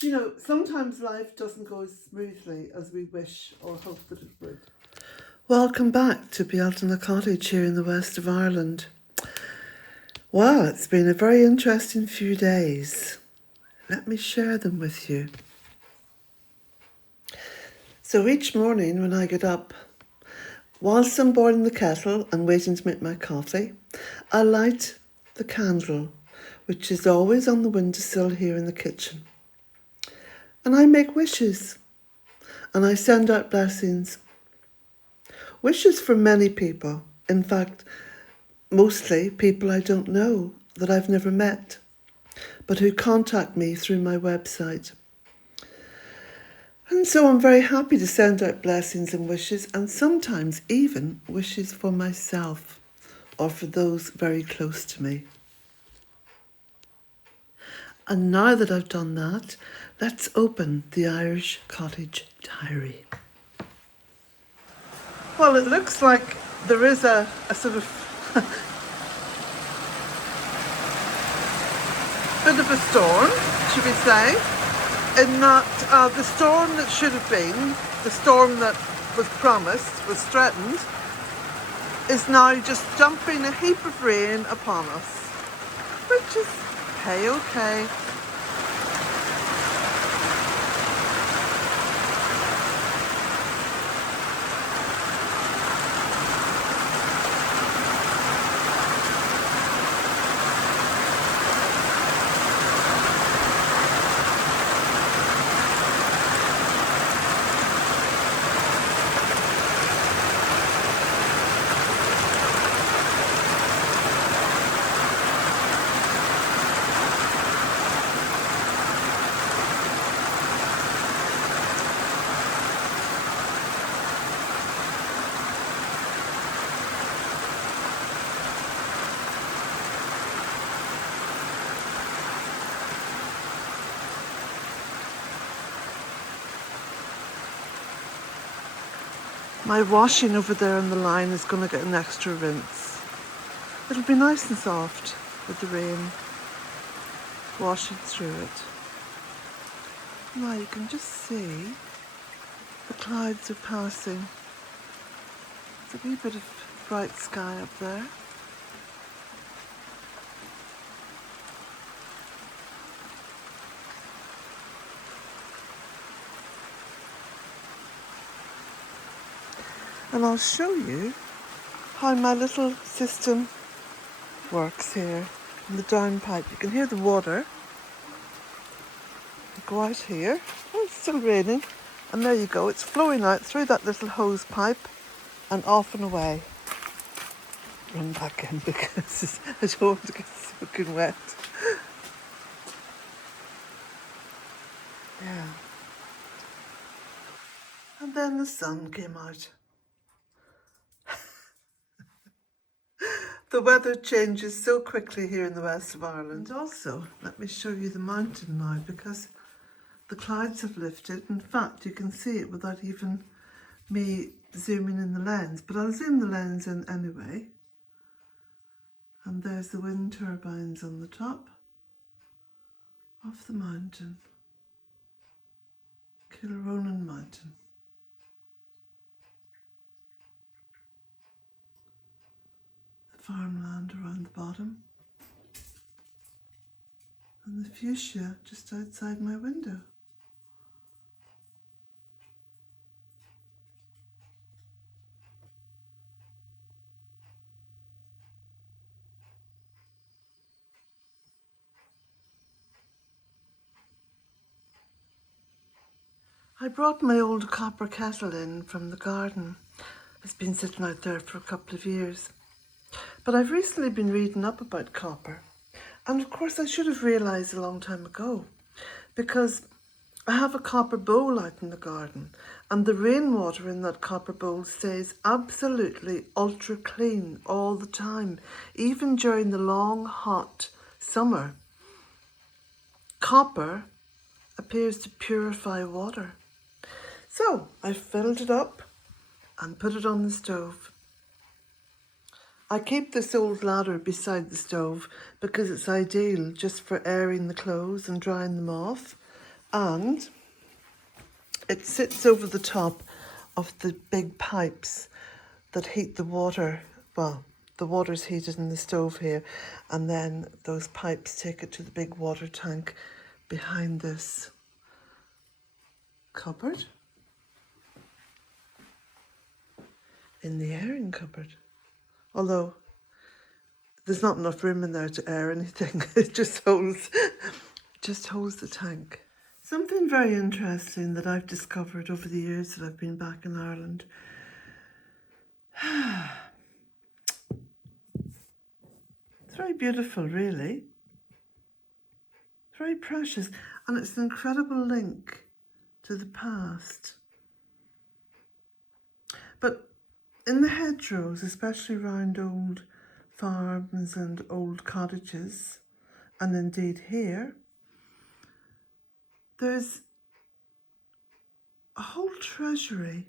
You know, sometimes life doesn't go as smoothly as we wish or hope that it would. Welcome back to Bealtaine Cottage here in the west of Ireland. Wow, it's been a very interesting few days. Let me share them with you. So each morning when I get up, whilst I'm boiling the kettle and waiting to make my coffee, I light the candle, which is always on the windowsill here in the kitchen. And I make wishes, and I send out blessings. Wishes for many people, in fact, mostly people I don't know, that I've never met, but who contact me through my website. And so I'm very happy to send out blessings and wishes, and sometimes even wishes for myself or for those very close to me. And now that I've done that, let's open the Irish Cottage Diary. Well, it looks like there is a sort of bit of a storm, should we say, in that the storm that should have been, the storm that was promised, was threatened, is now just dumping a heap of rain upon us, which is okay. My washing over there on the line is going to get an extra rinse. It'll be nice and soft with the rain washing through it. Now you can just see the clouds are passing. There's a wee bit of bright sky up there. And I'll show you how my little system works here in the downpipe. You can hear the water. I go out here. Oh, it's still raining. And there you go. It's flowing out through that little hose pipe and off and away. Run back in because I don't want to get soaking wet. Yeah. And then the sun came out. The weather changes so quickly here in the west of Ireland. And also, let me show you the mountain now, because the clouds have lifted. In fact, you can see it without even me zooming in the lens, but I'll zoom the lens in anyway. And there's the wind turbines on the top of the mountain, Kilronan Mountain. Farmland around the bottom, and the fuchsia just outside my window. I brought my old copper kettle in from the garden. It's been sitting out there for a couple of years. But I've recently been reading up about copper, and of course I should have realised a long time ago, because I have a copper bowl out in the garden, and the rainwater in that copper bowl stays absolutely ultra clean all the time, even during the long hot summer. Copper appears to purify water. So I filled it up and put it on the stove. I keep this old ladder beside the stove because it's ideal just for airing the clothes and drying them off. And it sits over the top of the big pipes that heat the water. Well, the water's heated in the stove here, and then those pipes take it to the big water tank behind this cupboard. In the airing cupboard. Although there's not enough room in there to air anything. It just holds the tank. Something very interesting that I've discovered over the years that I've been back in Ireland. It's very beautiful, really. It's very precious, and it's an incredible link to the past. But in the hedgerows, especially around old farms and old cottages, and indeed here, there's a whole treasury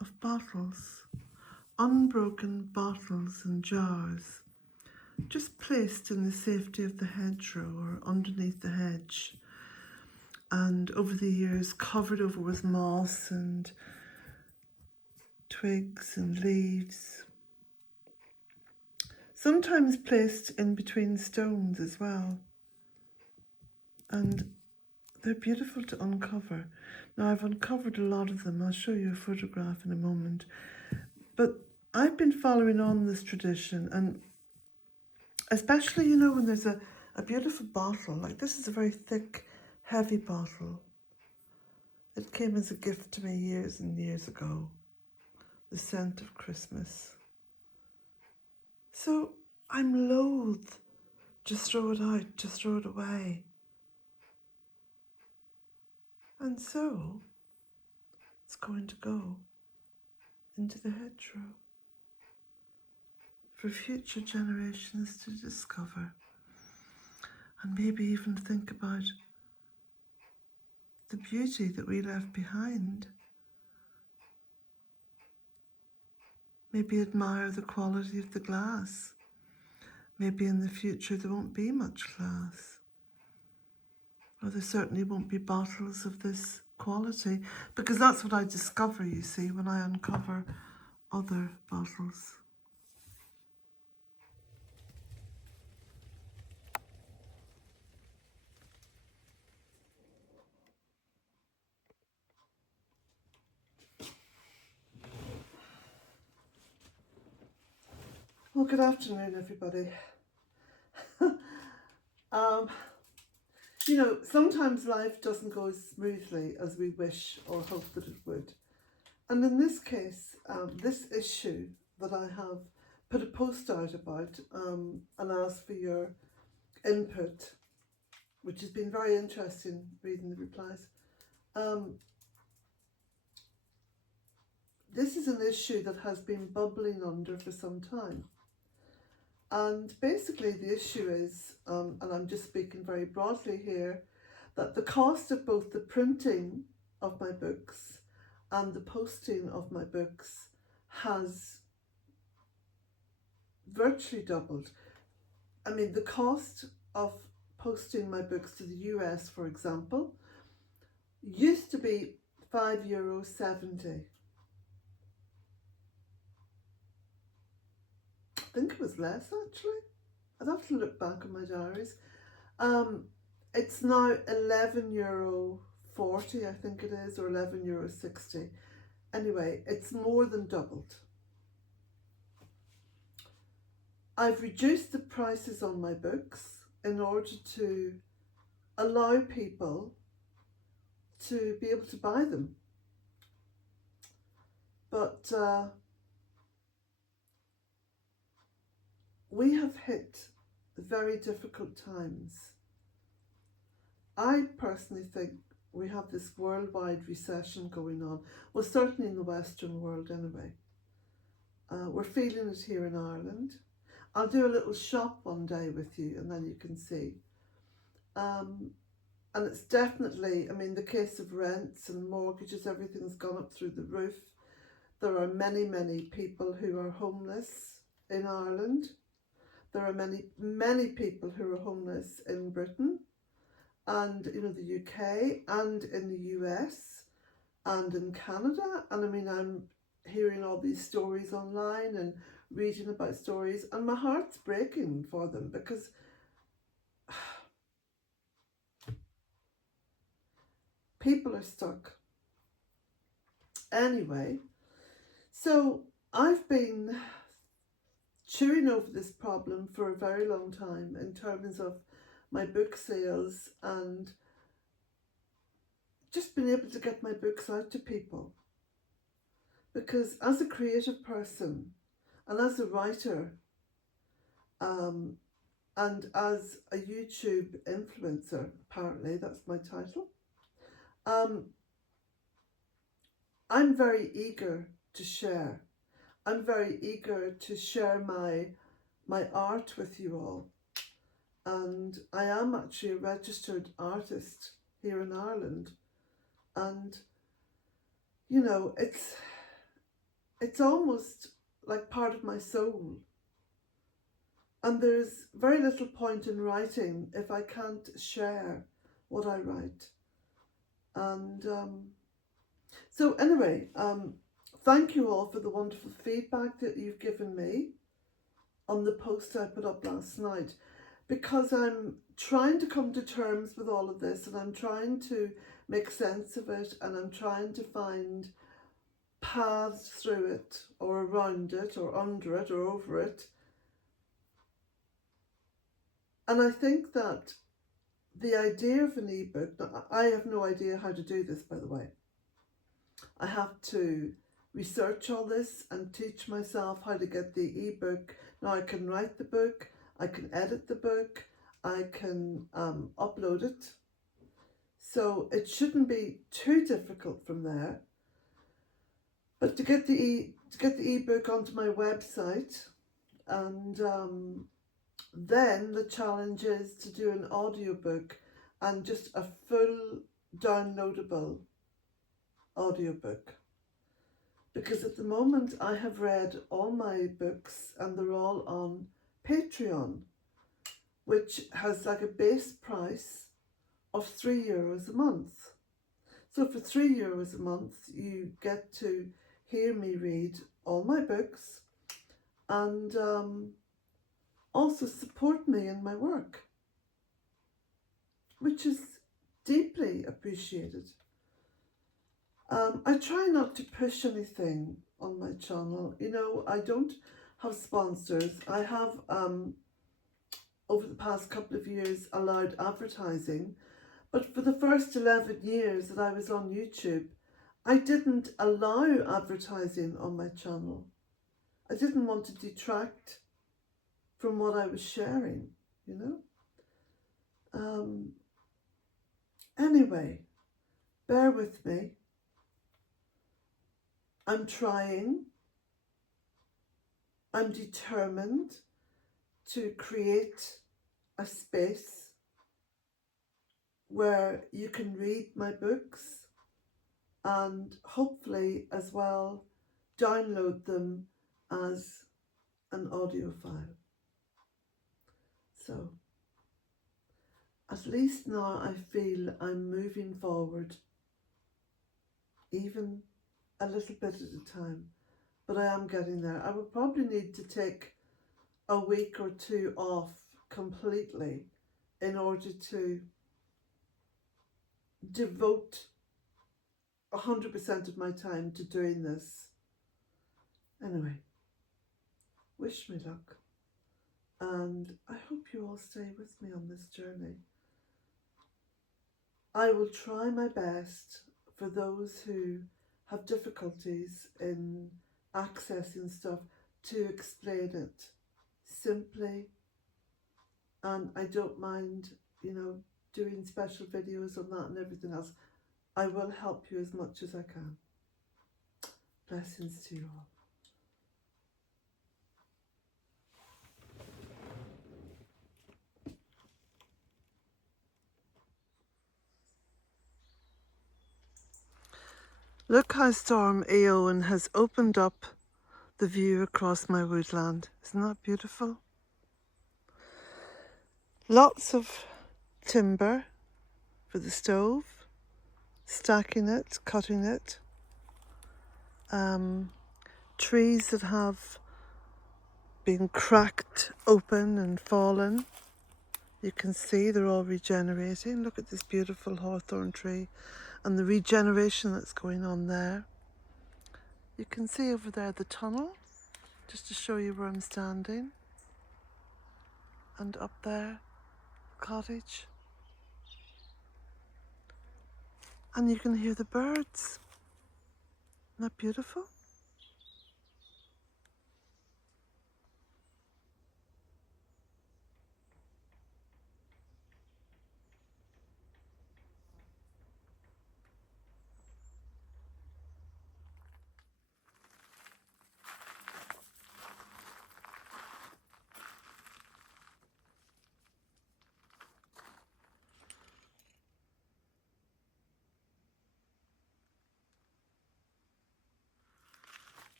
of bottles, unbroken bottles and jars, just placed in the safety of the hedgerow or underneath the hedge, and over the years covered over with moss and twigs and leaves, sometimes placed in between stones as well. And they're beautiful to uncover. Now, I've uncovered a lot of them. I'll show you a photograph in a moment. But I've been following on this tradition, and especially, you know, when there's a beautiful bottle, like this is a very thick, heavy bottle. It came as a gift to me years and years ago. The scent of Christmas. So I'm loath to throw it out, to throw it away. And so it's going to go into the hedgerow for future generations to discover, and maybe even think about the beauty that we left behind. Maybe admire the quality of the glass. Maybe in the future there won't be much glass. Or there certainly won't be bottles of this quality, because that's what I discover, you see, when I uncover other bottles. Well, good afternoon, everybody. You know, sometimes life doesn't go as smoothly as we wish or hope that it would. And in this case, this issue that I have put a post out about and asked for your input, which has been very interesting reading the replies. This is an issue that has been bubbling under for some time. And basically the issue is, and I'm just speaking very broadly here, that the cost of both the printing of my books and the posting of my books has virtually doubled. I mean, the cost of posting my books to the US, for example, used to be €5.70. I think it was less, actually. I'd have to look back on my diaries. It's now €11.40, I think it is, or €11.60. Anyway, it's more than doubled. I've reduced the prices on my books in order to allow people to be able to buy them. But we have hit very difficult times. I personally think we have this worldwide recession going on. Well, certainly in the Western world anyway. We're feeling it here in Ireland. I'll do a little shop one day with you and then you can see. And it's definitely, I mean, the case of rents and mortgages, everything's gone up through the roof. There are many, many people who are homeless in Ireland. There are many people who are homeless in Britain and the UK and in the US and in Canada. And I mean, I'm hearing all these stories online and reading about stories, and my heart's breaking for them because people are stuck. Anyway, so I've been chewing over this problem for a very long time in terms of my book sales and just being able to get my books out to people. Because as a creative person and as a writer and as a YouTube influencer, apparently that's my title, I'm very eager to share. I'm very eager to share my art with you all. And I am actually a registered artist here in Ireland. And, it's almost like part of my soul. And there's very little point in writing if I can't share what I write. And so anyway, thank you all for the wonderful feedback that you've given me on the post I put up last night, because I'm trying to come to terms with all of this and I'm trying to make sense of it, and I'm trying to find paths through it or around it or under it or over it. And I think that the idea of an ebook, I have no idea how to do this, by the way. I have to research all this and teach myself how to get the ebook. Now I can write the book, I can edit the book, I can upload it. So it shouldn't be too difficult from there. But to get the ebook onto my website, and then the challenge is to do an audiobook and just a full downloadable audiobook. Because at the moment I have read all my books and they're all on Patreon, which has like a base price of €3 a month. So for €3 a month, you get to hear me read all my books and also support me in my work, which is deeply appreciated. I try not to push anything on my channel. I don't have sponsors. I have, over the past couple of years, allowed advertising. But for the first 11 years that I was on YouTube, I didn't allow advertising on my channel. I didn't want to detract from what I was sharing, Anyway, bear with me. I'm trying. I'm determined to create a space where you can read my books and hopefully as well download them as an audio file. So at least now I feel I'm moving forward, even a little bit at a time, but I am getting there. I will probably need to take a week or two off completely in order to devote 100% of my time to doing this. Anyway, wish me luck, and I hope you all stay with me on this journey. I will try my best for those who have difficulties in accessing stuff to explain it simply, and I don't mind, doing special videos on that and everything else. I will help you as much as I can. Blessings to you all. Look how Storm Eowyn has opened up the view across my woodland. Isn't that beautiful? Lots of timber for the stove, stacking it, cutting it. Trees that have been cracked open and fallen. You can see they're all regenerating. Look at this beautiful hawthorn tree and the regeneration that's going on there. You can see over there the tunnel, just to show you where I'm standing. And up there, the cottage. And you can hear the birds. Isn't that beautiful?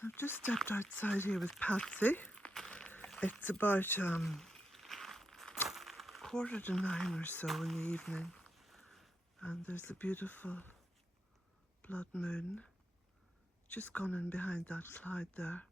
So I've just stepped outside here with Patsy. It's about 9:15 or so in the evening, and there's a beautiful blood moon just gone in behind that cloud there.